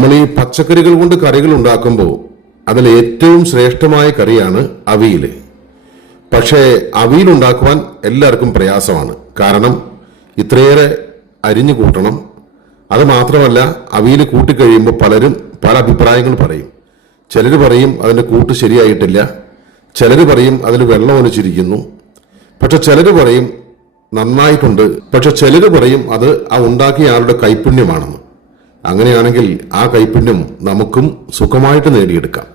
നമ്മൾ ഈ പച്ചക്കറികൾ കൊണ്ട് കറികൾ ഉണ്ടാക്കുമ്പോൾ അതിൽ ഏറ്റവും ശ്രേഷ്ഠമായ കറിയാണ് അവിയൽ പക്ഷേ അവിയൽ ഉണ്ടാക്കുവാൻ എല്ലാവർക്കും പ്രയാസമാണ്. കാരണം ഇത്രയേറെ അരിഞ്ഞു കൂട്ടണം. അത് മാത്രമല്ല അവിയൽ കൂട്ടിക്കഴിയുമ്പോൾ പലരും പല അഭിപ്രായങ്ങൾ പറയും. ചിലർ പറയും അതിന്റെ കൂട്ട് ശരിയായിട്ടില്ല. ചിലർ പറയും അതിൽ വെള്ളം ഒലിച്ചിരിക്കുന്നു. പക്ഷെ ചിലർ പറയും നന്നായിട്ടുണ്ട്. പക്ഷെ ചിലർ പറയും അത് ആ ഉണ്ടാക്കിയ ആളുടെ കൈപുണ്യമാണെന്ന് അങ്ങനെയാണെങ്കിൽ ആ കൈപ്പിണ്യം നമുക്കും സുഖമായിട്ട് നേടിയെടുക്കാം.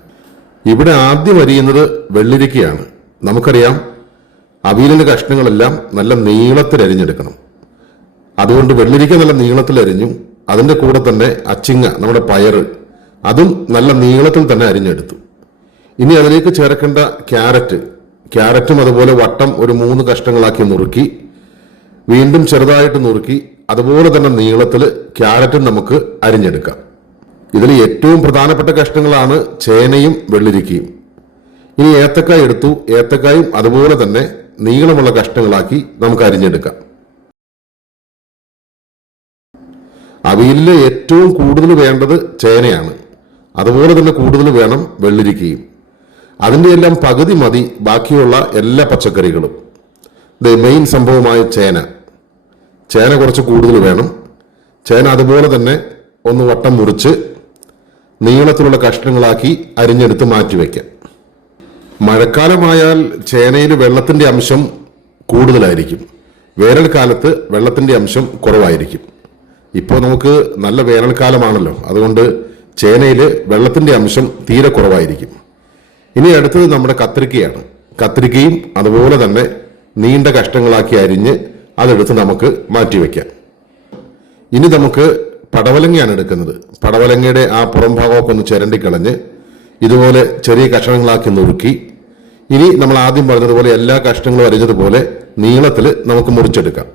ഇവിടെ ആദ്യം അരിയുന്നത് വെള്ളിരിക്കയാണ്. നമുക്കറിയാം അവിയലിന്റെ കഷ്ണങ്ങളെല്ലാം നല്ല നീളത്തിൽ അരിഞ്ഞെടുക്കണം. അതുകൊണ്ട് വെള്ളിരിക്ക നല്ല നീളത്തിൽ അരിഞ്ഞു അതിന്റെ കൂടെ തന്നെ അച്ചിങ്ങ നമ്മുടെ പയറ് അതും നല്ല നീളത്തിൽ തന്നെ അരിഞ്ഞെടുത്തു. ഇനി അതിലേക്ക് ചേർക്കേണ്ട ക്യാരറ്റ്. ക്യാരറ്റും അതുപോലെ വട്ടം ഒരു മൂന്ന് കഷ്ണങ്ങളാക്കി നുറുക്കി വീണ്ടും ചെറുതായിട്ട് നുറുക്കി അതുപോലെ തന്നെ നീളത്തിൽ ക്യാരറ്റും നമുക്ക് അരിഞ്ഞെടുക്കാം. ഇതിൽ ഏറ്റവും പ്രധാനപ്പെട്ട കഷ്ണങ്ങളാണ് ചേനയും വെള്ളിരിക്കയും. ഇനി ഏത്തക്കായ എടുത്തു. ഏത്തക്കായും അതുപോലെ തന്നെ നീളമുള്ള കഷ്ണങ്ങളാക്കി നമുക്ക് അരിഞ്ഞെടുക്കാം. അവിയലിൽ ഏറ്റവും കൂടുതൽ വേണ്ടത് ചേനയാണ്. അതുപോലെ തന്നെ കൂടുതൽ വേണം വെള്ളിരിക്കയും. അതിന്റെ എല്ലാം പകുതി മതി ബാക്കിയുള്ള എല്ലാ പച്ചക്കറികളും. ദേ മെയിൻ സംഭവമായ ചേന. ചേന കുറച്ച് കൂടുതൽ വേണം. ചേന അതുപോലെ തന്നെ ഒന്ന് വട്ടം മുറിച്ച് നീളത്തിലുള്ള കഷ്ണങ്ങളാക്കി അരിഞ്ഞെടുത്ത് മാറ്റിവെക്കാം മഴക്കാലമായാൽ ചേനയിൽ വെള്ളത്തിന്റെ അംശം കൂടുതലായിരിക്കും. വേനൽക്കാലത്ത് വെള്ളത്തിന്റെ അംശം കുറവായിരിക്കും. ഇപ്പോൾ നമുക്ക് നല്ല വേനൽക്കാലമാണല്ലോ. അതുകൊണ്ട് ചേനയിൽ വെള്ളത്തിന്റെ അംശം തീരെ കുറവായിരിക്കും. ഇനി അടുത്തത് നമ്മുടെ കത്രിക്കയാണ് കത്രിക്കയും അതുപോലെ തന്നെ നീണ്ട കഷ്ണങ്ങളാക്കി അരിഞ്ഞ് അതെടുത്ത് നമുക്ക് മാറ്റിവെക്കാം ഇനി നമുക്ക് പടവലങ്ങയാണ് എടുക്കുന്നത്. പടവലങ്ങയുടെ ആ പുറം ഭാഗമൊക്കെ ഒന്ന് ചിരണ്ടിക്കളഞ്ഞ് ഇതുപോലെ ചെറിയ കഷ്ണങ്ങളാക്കി നുറുക്കി ഇനി നമ്മൾ ആദ്യം പറഞ്ഞതുപോലെ എല്ലാ കഷ്ണങ്ങളും അരിഞ്ഞതുപോലെ നീളത്തിൽ നമുക്ക് മുറിച്ചെടുക്കാം.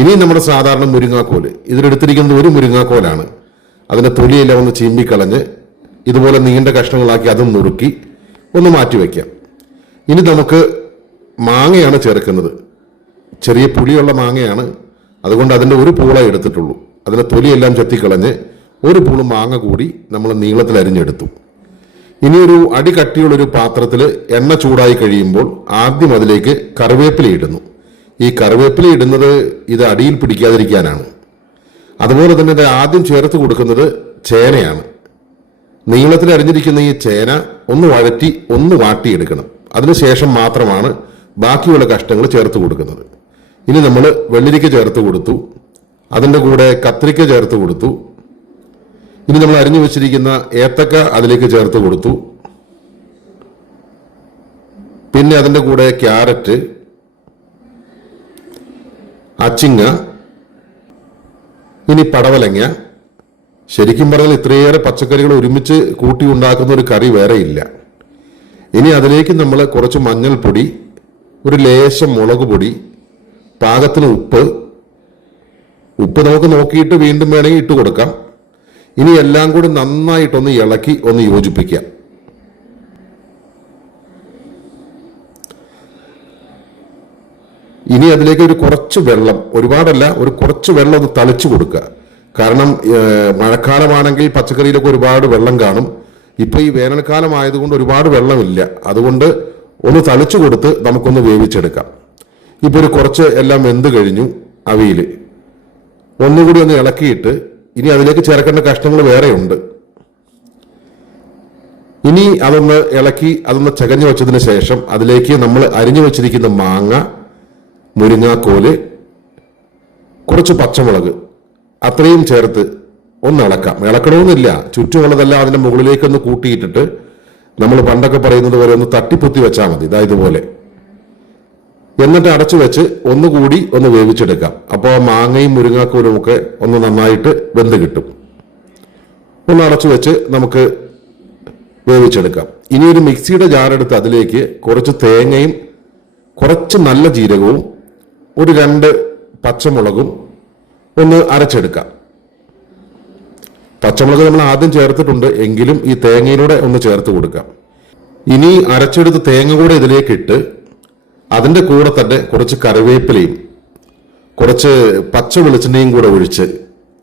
ഇനി നമ്മുടെ സാധാരണ മുരിങ്ങാക്കോൽ. ഇതിലെടുത്തിരിക്കുന്നത് ഒരു മുരിങ്ങാക്കോലാണ്. അതിന്റെ തൊലിയെല്ലാം ഒന്ന് ചീമ്പിക്കളഞ്ഞ് ഇതുപോലെ നീണ്ട കഷ്ണങ്ങളാക്കി അതും നുറുക്കി ഒന്ന് മാറ്റിവെക്കാം ഇനി നമുക്ക് മാങ്ങയാണ് ചേർക്കുന്നത്. ചെറിയ പുളിയുള്ള മാങ്ങയാണ്. അതുകൊണ്ട് അതിന്റെ ഒരു പൂള എടുത്തിട്ടുള്ളൂ. അതിന്റെ തൊലിയെല്ലാം ചെത്തിക്കളഞ്ഞ് ഒരു പൂൾ മാങ്ങ കൂടി നമ്മൾ നീളത്തിൽ അരിഞ്ഞെടുത്തു. ഇനിയൊരു അടി കട്ടിയുള്ളൊരു പാത്രത്തിൽ എണ്ണ ചൂടായി കഴിയുമ്പോൾ ആദ്യം അതിലേക്ക് കറിവേപ്പില ഇടുന്നു. ഈ കറിവേപ്പില ഇടുന്നത് ഇത് അടിയിൽ പിടിക്കാതിരിക്കാനാണ്. അതുപോലെ തന്നെ ഇത് ആദ്യം ചേർത്ത് കൊടുക്കുന്നത് ചേനയാണ്. നീളത്തിൽ അരിഞ്ഞിരിക്കുന്ന ഈ ചേന ഒന്ന് വഴറ്റി ഒന്ന് വാട്ടിയെടുക്കണം. അതിനുശേഷം മാത്രമാണ് ബാക്കിയുള്ള കഷ്ടങ്ങൾ ചേർത്ത് കൊടുക്കുന്നത്. ഇനി നമ്മൾ വെള്ളരിക്ക ചേർത്ത് കൊടുത്തു. അതിന്റെ കൂടെ കത്രിക്ക ചേർത്ത് കൊടുത്തു. ഇനി നമ്മൾ അരിഞ്ഞു വെച്ചിരിക്കുന്ന ഏത്തക്ക അതിലേക്ക് ചേർത്ത് കൊടുത്തു. പിന്നെ അതിന്റെ കൂടെ ക്യാരറ്റ് അച്ചിങ്ങ ഇനി പടവലങ്ങ. ശരിക്കും പറഞ്ഞാൽ ഇത്രയേറെ പച്ചക്കറികൾ ഒരുമിച്ച് കൂട്ടി ഉണ്ടാക്കുന്ന ഒരു കറി വേറെ ഇല്ല. ഇനി അതിലേക്ക് നമ്മൾ കുറച്ച് മഞ്ഞൾപ്പൊടി ഒരു ലേശം മുളക് പൊടി പാകത്തിന് ഉപ്പ്. ഉപ്പ് നമുക്ക് നോക്കിയിട്ട് വീണ്ടും വേണമെങ്കിൽ ഇട്ട് കൊടുക്കാം. ഇനി എല്ലാം കൂടി നന്നായിട്ടൊന്ന് ഇളക്കി ഒന്ന് യോജിപ്പിക്കാം ഇനി അതിലേക്ക് ഒരു കുറച്ച് വെള്ളം ഒരുപാടല്ല ഒരു കുറച്ച് വെള്ളം ഒന്ന് തളിച്ചു കൊടുക്കുക. കാരണം മഴക്കാലമാണെങ്കിൽ പച്ചക്കറിയിലൊക്കെ ഒരുപാട് വെള്ളം കാണും. ഇപ്പൊ ഈ വേനൽക്കാലം ആയതുകൊണ്ട് ഒരുപാട് വെള്ളമില്ല. അതുകൊണ്ട് ഒന്ന് തളിച്ചു കൊടുത്ത് നമുക്കൊന്ന് വേവിച്ചെടുക്കാം. ഇപ്പൊ ഒരു കുറച്ച് എല്ലാം വെന്ത് കഴിഞ്ഞു അവിയിൽ ഒന്നുകൂടി ഒന്ന് ഇളക്കിയിട്ട് ഇനി അതിലേക്ക് ചേർക്കേണ്ട കഷ്ണങ്ങൾ വേറെയുണ്ട് ഇനി അതൊന്ന് ഇളക്കി അതൊന്ന് ചകഞ്ഞു വെച്ചതിന് ശേഷം അതിലേക്ക് നമ്മൾ അരിഞ്ഞു വെച്ചിരിക്കുന്ന മാങ്ങ മുരിങ്ങാക്കോൽ കുറച്ച് പച്ചമുളക് അത്രയും ചേർത്ത് ഒന്ന് ഇളക്കാം. ഇളക്കണമെന്നില്ല. ചുറ്റുമുള്ളതെല്ലാം അതിന്റെ മുകളിലേക്കൊന്ന് കൂട്ടിയിട്ടിട്ട് നമ്മൾ പണ്ടൊക്കെ പറയുന്നത് പോലെ ഒന്ന് തട്ടിപ്പൊത്തി വെച്ചാൽ മതി. ഇതാ ഇതുപോലെ. എന്നിട്ട് അടച്ചു വെച്ച് ഒന്നുകൂടി ഒന്ന് വേവിച്ചെടുക്കാം. അപ്പോൾ മാങ്ങയും മുരിങ്ങാക്കൂരും ഒക്കെ ഒന്ന് നന്നായിട്ട് വെന്ത് കിട്ടും. ഒന്ന് അടച്ചു വെച്ച് നമുക്ക് വേവിച്ചെടുക്കാം. ഇനി ഒരു മിക്സിയുടെ ജാറെടുത്ത് അതിലേക്ക് കുറച്ച് തേങ്ങയും കുറച്ച് നല്ല ജീരകവും ഒരു രണ്ട് പച്ചമുളകും ഒന്ന് അരച്ചെടുക്കാം. പച്ചമുളക് നമ്മൾ ആദ്യം ചേർത്തിട്ടുണ്ട് എങ്കിലും ഈ തേങ്ങയിലൂടെ ഒന്ന് ചേർത്ത് കൊടുക്കാം. ഇനി അരച്ചെടുത്ത് തേങ്ങ കൂടെ ഇതിലേക്ക് ഇട്ട് അതിന്റെ കൂടെ തന്നെ കുറച്ച് കറിവേപ്പിലയും കുറച്ച് പച്ച വെളിച്ചെണ്ണയും കൂടെ ഒഴിച്ച്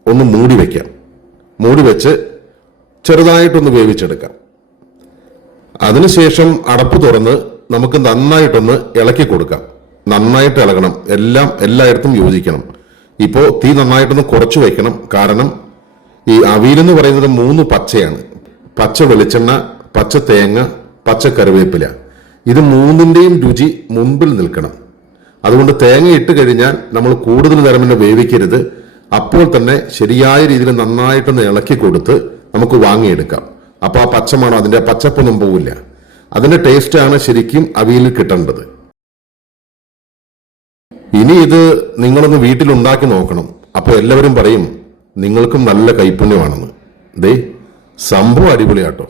ഒന്ന് മൂടി വയ്ക്കാം മൂടി വെച്ച് ചെറുതായിട്ടൊന്ന് വേവിച്ചെടുക്കാം. അതിനുശേഷം അടപ്പ് തുറന്ന് നമുക്ക് നന്നായിട്ടൊന്ന് ഇളക്കി കൊടുക്കാം. നന്നായിട്ട് ഇളകണം. എല്ലാം എല്ലായിടത്തും യോജിക്കണം. ഇപ്പോൾ തീ നന്നായിട്ടൊന്ന് കുറച്ച് വയ്ക്കണം. കാരണം ഈ അവിയലെന്ന് പറയുന്നത് മൂന്ന് പച്ചയാണ്. പച്ച വെളിച്ചെണ്ണ പച്ച തേങ്ങ പച്ച കറിവേപ്പില. ഇത് മൂന്നിന്റെയും രുചി മുമ്പിൽ നിൽക്കണം. അതുകൊണ്ട് തേങ്ങ ഇട്ട് കഴിഞ്ഞാൽ നമ്മൾ കൂടുതൽ നേരം തന്നെ വേവിക്കരുത്. അപ്പോൾ തന്നെ ശരിയായ രീതിയിൽ നന്നായിട്ടൊന്ന് ഇളക്കി കൊടുത്ത് നമുക്ക് വാങ്ങിയെടുക്കാം. അപ്പോൾ ആ പച്ചമണം അതിന്റെ പച്ചപ്പൊന്നും പോവില്ല. അതിന്റെ ടേസ്റ്റാണ് ശരിക്കും അവിയലിൽ കിട്ടേണ്ടത്. ഇനി ഇത് നിങ്ങളൊന്ന് വീട്ടിൽ ഉണ്ടാക്കി നോക്കണം. അപ്പോൾ എല്ലാവരും പറയും നിങ്ങൾക്കും നല്ല കൈപ്പുണ്യമാണെന്ന്. ദേ സംഭവം അടിപൊളിയാട്ടോ.